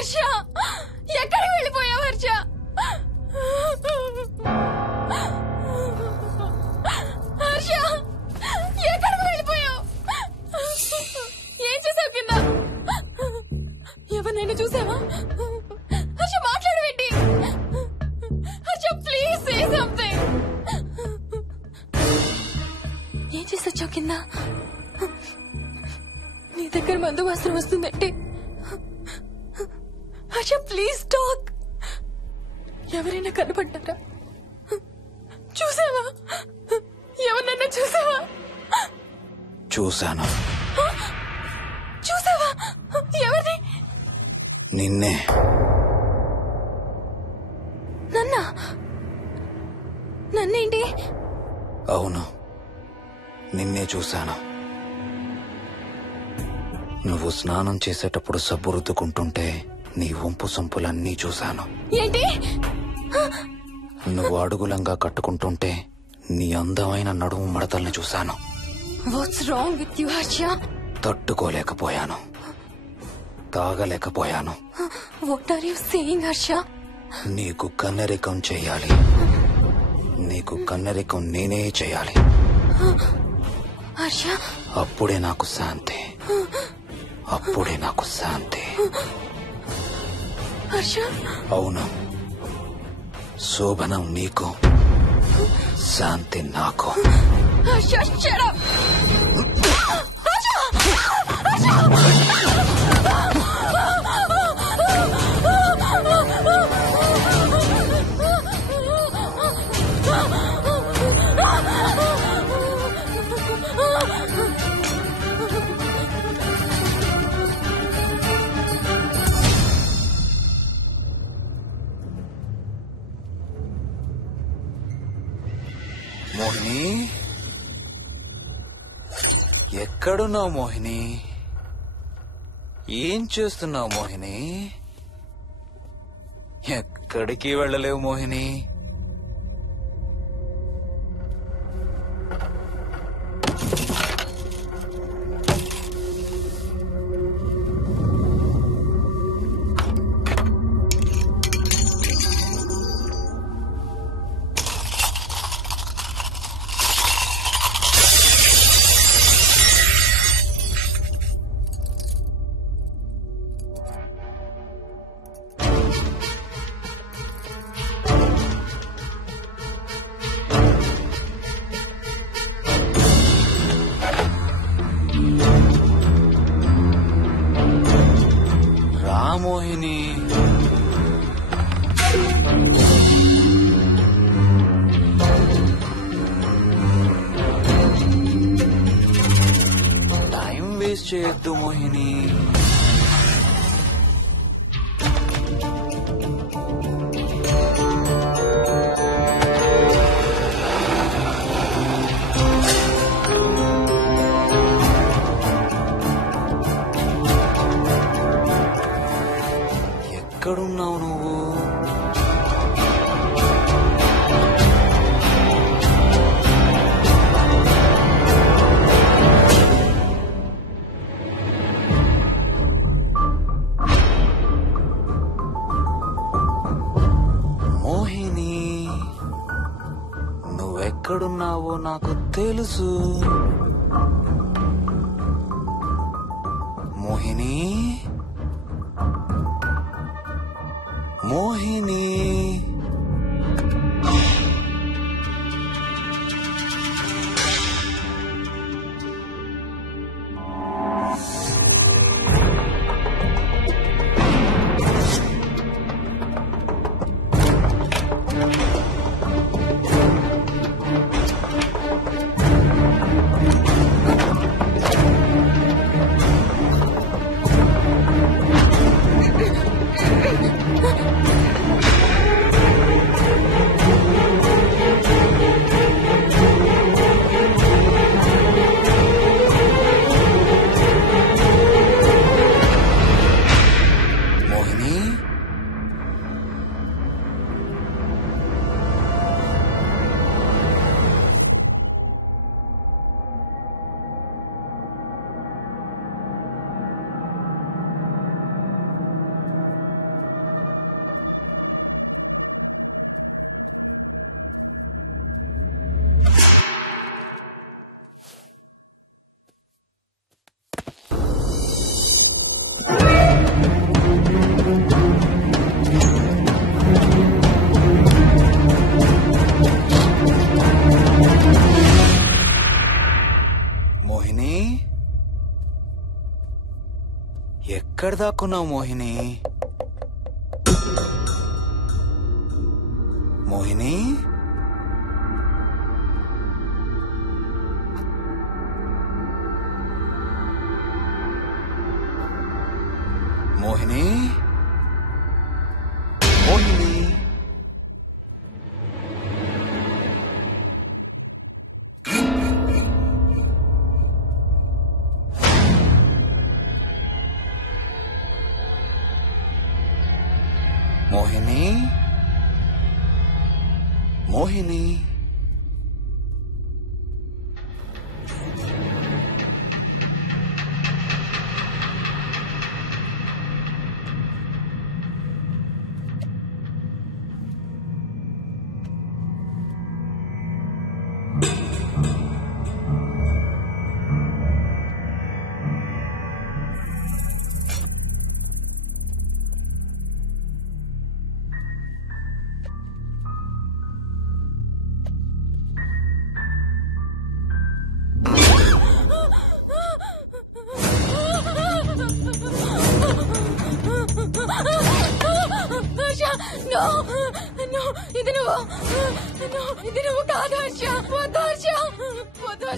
హర్ష, ఎక్కడికి వెళ్ళిపోయావు హర్ష? హర్ష, ఎక్కడికి వెళ్ళిపోయావు? ఏం చేసావు కింద? ఎవరినైనా చూసావా? హర్ష, మాట్లాడవేంటి? Harsha, please say something. ఏం చేసొచ్చావు కింద? నీ దగ్గర మందు వాసన వస్తుందంటే హర్ష, ప్లీజ్ టాక్. ఎవరైనా కనపడ్డారా? చూసావా? ఎవరినన్నా చూసావా? చూశాను. చూసావా? ఎవరిని? నిన్నే. నన్నేంటి? అవును, నిన్నే చూశాను. నువ్వు స్నానం చేసేటప్పుడు సబ్బు రుద్దుకుంటుంటే నీ వంపు సొంపులన్నీ చూశాను. ఏంటి? నువ్వు అడుగులంగా కట్టుకుంటుంటే నీ అందమైన నడుము మడతల్ని చూశాను. What's wrong with you Harsha? తట్టుకోలేకపోయాను, తాగలేకపోయాను. What are you saying Harsha? నీకు కన్నరికం చెయ్యాలి. నీకు కన్నరికం నేనే చేయాలి. హర్ష, అప్పుడే నాకు శాంతి. అప్పుడే నాకు శాంతి. హర్ష, అవును, శోభనం నీకు, శాంతి నాకు. Harsha, shut up. మోహిని, ఎక్కడున్నావు మోహిని? ఏం చేస్తున్నావు మోహిని? ఎక్కడికి వెళ్ళలేవు మోహిని. మోహిని, టైం వేస్ట్ చేయొద్దు మోహిని. ఎక్కడున్నావు నువ్వు? మోహిని, నువ్వెక్కడున్నావో నాకు తెలుసు. మోహిని, మోహిని, ఎక్కడ దాక్కున్నావు మోహిని? మోహిని మోహిని మోహిని మోహిని మోహిని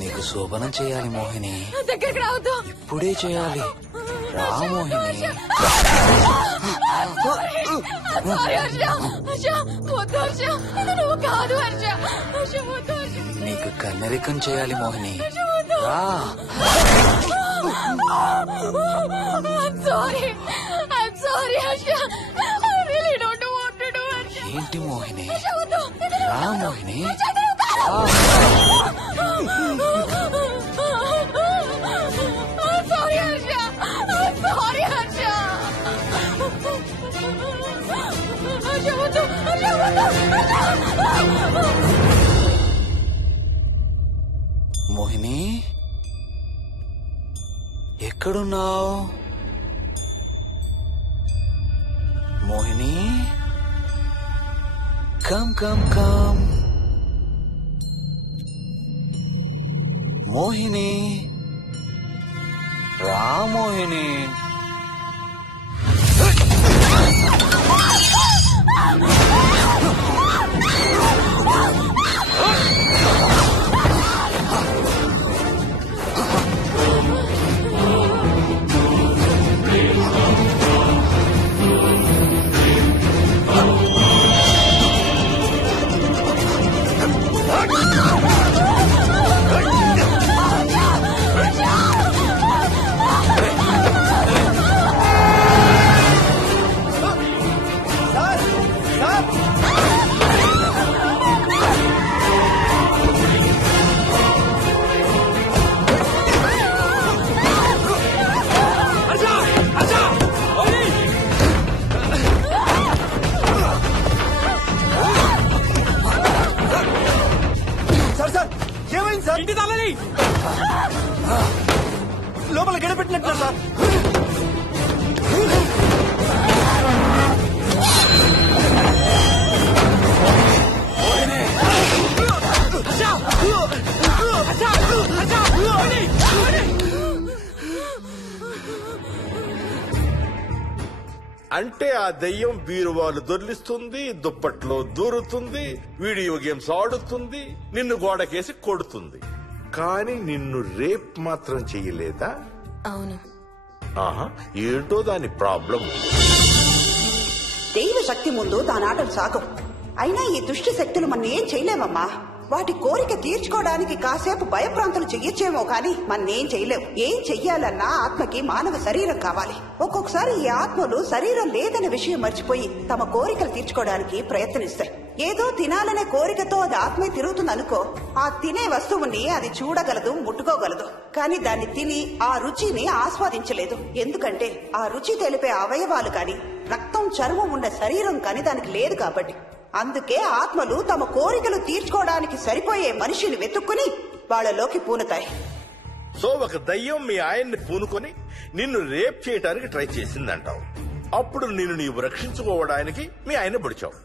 నీకు శోభనం చేయాలి మోహిని. దగ్గరికి రావద్దు. ఇప్పుడే చేయాలి. రా మోహిని. నీకు కన్నరికం చేయాలి మోహిని. రా. ఏంటి మోహిని? రా మోహిని. మోహిని ఎక్కడున్నావు? Mohini come come come. Mohini రా మోహిని. లోపల గడపెట్టినట్టు సార్. అంటే ఆ దెయ్యం బీరువాలు దొర్లిస్తుంది, దుప్పట్లో దూరుతుంది, వీడియో గేమ్స్ ఆడుతుంది, నిన్ను గోడకేసి కొడుతుంది. కానీ నిన్ను రేప్ మాత్రం చెయ్యలేదా? అవును. ఆహా, ఏంటో దాని ప్రాబ్లం. దైవ శక్తి ముందు దానాటలు సాగం. అయినా ఈ దుష్ట శక్తులు మన ఏం చేయలేమమ్మా. వాటి కోరిక తీర్చుకోవడానికి కాసేపు భయప్రాంతులు చెయ్యొచ్చేమో కానీ మన్నేం చేయలేవు. ఏం చెయ్యాలన్నా ఆత్మకి మానవ శరీరం కావాలి. ఒక్కొక్కసారి ఈ ఆత్మలు శరీరం లేదనే విషయం మర్చిపోయి తమ కోరికలు తీర్చుకోవడానికి ప్రయత్నిస్తాయి. ఏదో తినాలనే కోరికతో అది ఆత్మే తిరుగుతుందనుకో, ఆ తినే వస్తువుని అది చూడగలదు, ముట్టుకోగలదు. కానీ దాన్ని తిని ఆ రుచిని ఆస్వాదించలేదు. ఎందుకంటే ఆ రుచి తెలిపే అవయవాలు కాని, రక్తం చర్మం ఉన్న శరీరం కాని దానికి లేదు కాబట్టి. అందుకే ఆత్మలు తమ కోరికలు తీర్చుకోవడానికి సరిపోయే మనిషిని వెతుక్కుని వాళ్ళలోకి పూనుతాయి. సో ఒక దయ్యం మీ ఆయన్ని పూనుకొని నిన్ను రేప్ చేయడానికి ట్రై చేసిందంటావు. అప్పుడు నిన్ను నీవు రక్షించుకోవడానికి మీ ఆయన పొడిచావు.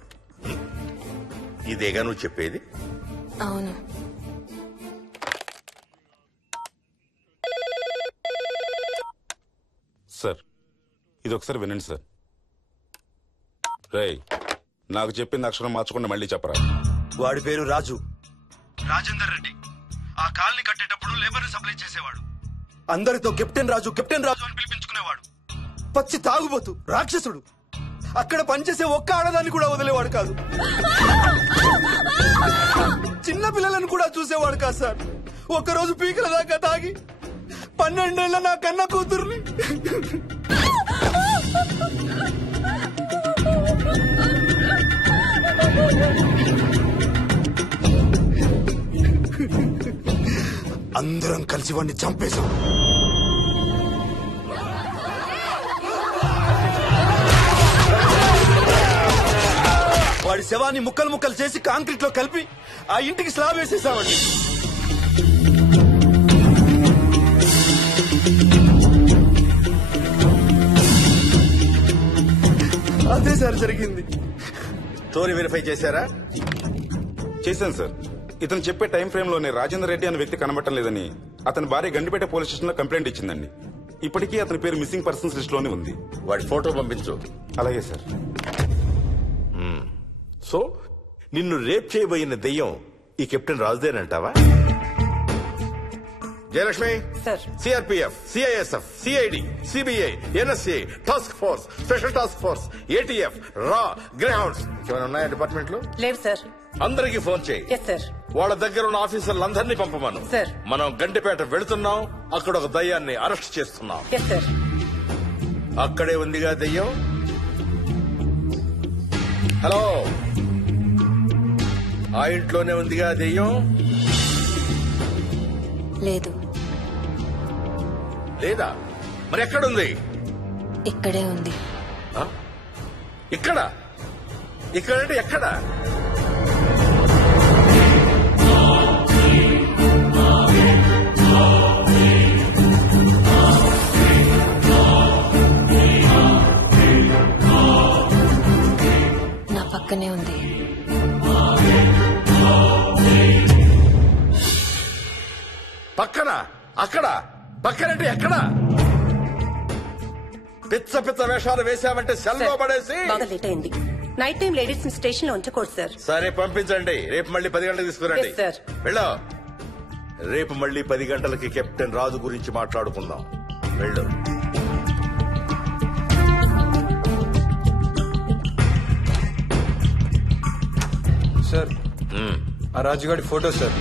ఇదేగా నువ్వు చెప్పేది? అవును. సార్ ఇది ఒకసారి వినండి సార్. రేయ్, నాకు చెప్పింది అక్షరం మార్చకుండా మళ్ళీ చెప్పరా. వాడి పేరు రాజు, రాజేందర్ రెడ్డి. ఆ కాలనీ కట్టేటప్పుడు లేబర్ సప్లై చేసేవాడు. అందరితో కెప్టెన్ రాజు అని పిలిపించుకునేవాడు. పచ్చి తాగుబోతు, రాక్షసుడు. అక్కడ పనిచేసే ఒక్క ఆడదాన్ని కూడా వదిలేవాడు కాదు. చిన్న పిల్లలను కూడా చూసేవాడు కాదు సార్. ఒక్కరోజు పీకల దాకా తాగి 12 ఏళ్ల నా కన్న కూతుర్ని అందరం కలిసి వాడిని చంపేశాం. వాడి శవాన్ని ముక్కలు ముక్కలు చేసి కాంక్రీట్ లో కలిపి ఆ ఇంటికి స్లాబ్ వేసేసామండి. అదే సార్ జరిగింది. స్టోరీ వెరిఫై చేశారా? చేశాను సార్. ఇతను చెప్పే టైం ఫ్రేమ్ లోనే రాజేందర్ రెడ్డి అనే వ్యక్తి కనబడటం లేదని అతని భార్య గండిపేట పోలీస్ స్టేషన్ లో కంప్లైంట్ ఇచ్చిందండి. ఇప్పటికీ అతని పేరు మిస్సింగ్ పర్సన్స్ లిస్ట్ లోనే ఉంది. వాడి ఫోటో పంపించు. అలాగే సార్. సో నిన్ను రేప్ చేయబోయిన దెయ్యం ఈ కెప్టెన్ రాజుదేనంటావా? Jayalakshmi, CRPF, CISF, CID, CBI, NSA, task force, special task force, ATF, రా, గ్రేహౌండ్స్ ఏమైనా ఉన్నాయా డిపార్ట్మెంట్ లో? లేదు సార్. అందరికీ ఫోన్ చేయి. వాళ్ళ దగ్గర ఉన్న ఆఫీసర్లందరినీ పంపమను. మనం గండిపేట వెళుతున్నాం. అక్కడ ఒక దయ్యాన్ని అరెస్ట్ చేస్తున్నాం. అక్కడే ఉందిగా దయ్యం. హలో, ఆ ఇంట్లోనే ఉందిగా దెయ్యం? లేదు. లేదా? మరి ఎక్కడుంది? ఇక్కడే ఉంది. ఇక్కడ? ఇక్కడంటే ఎక్కడ? నా పక్కనే ఉంది. పక్కన? అక్కడ? పక్కనంటే ఎక్కడ? పిచ్చ పిచ్చ వేషాలు వేశామంటే సెల్లో పడేసి. బాగా లేట్ అయింది. నైట్ టైం లేడీస్ స్టేషన్ లో ఉంచకూడదు సార్. సరే పంపించండి. రేపు మళ్ళీ 10 గంటలకు తీసుకురండి. వెళ్ళు. రేపు మళ్ళీ 10 గంటలకి కెప్టెన్ రాజు గురించి మాట్లాడుకుందాం. వెళ్ళు. సార్, ఆ రాజుగాడి ఫోటో సార్.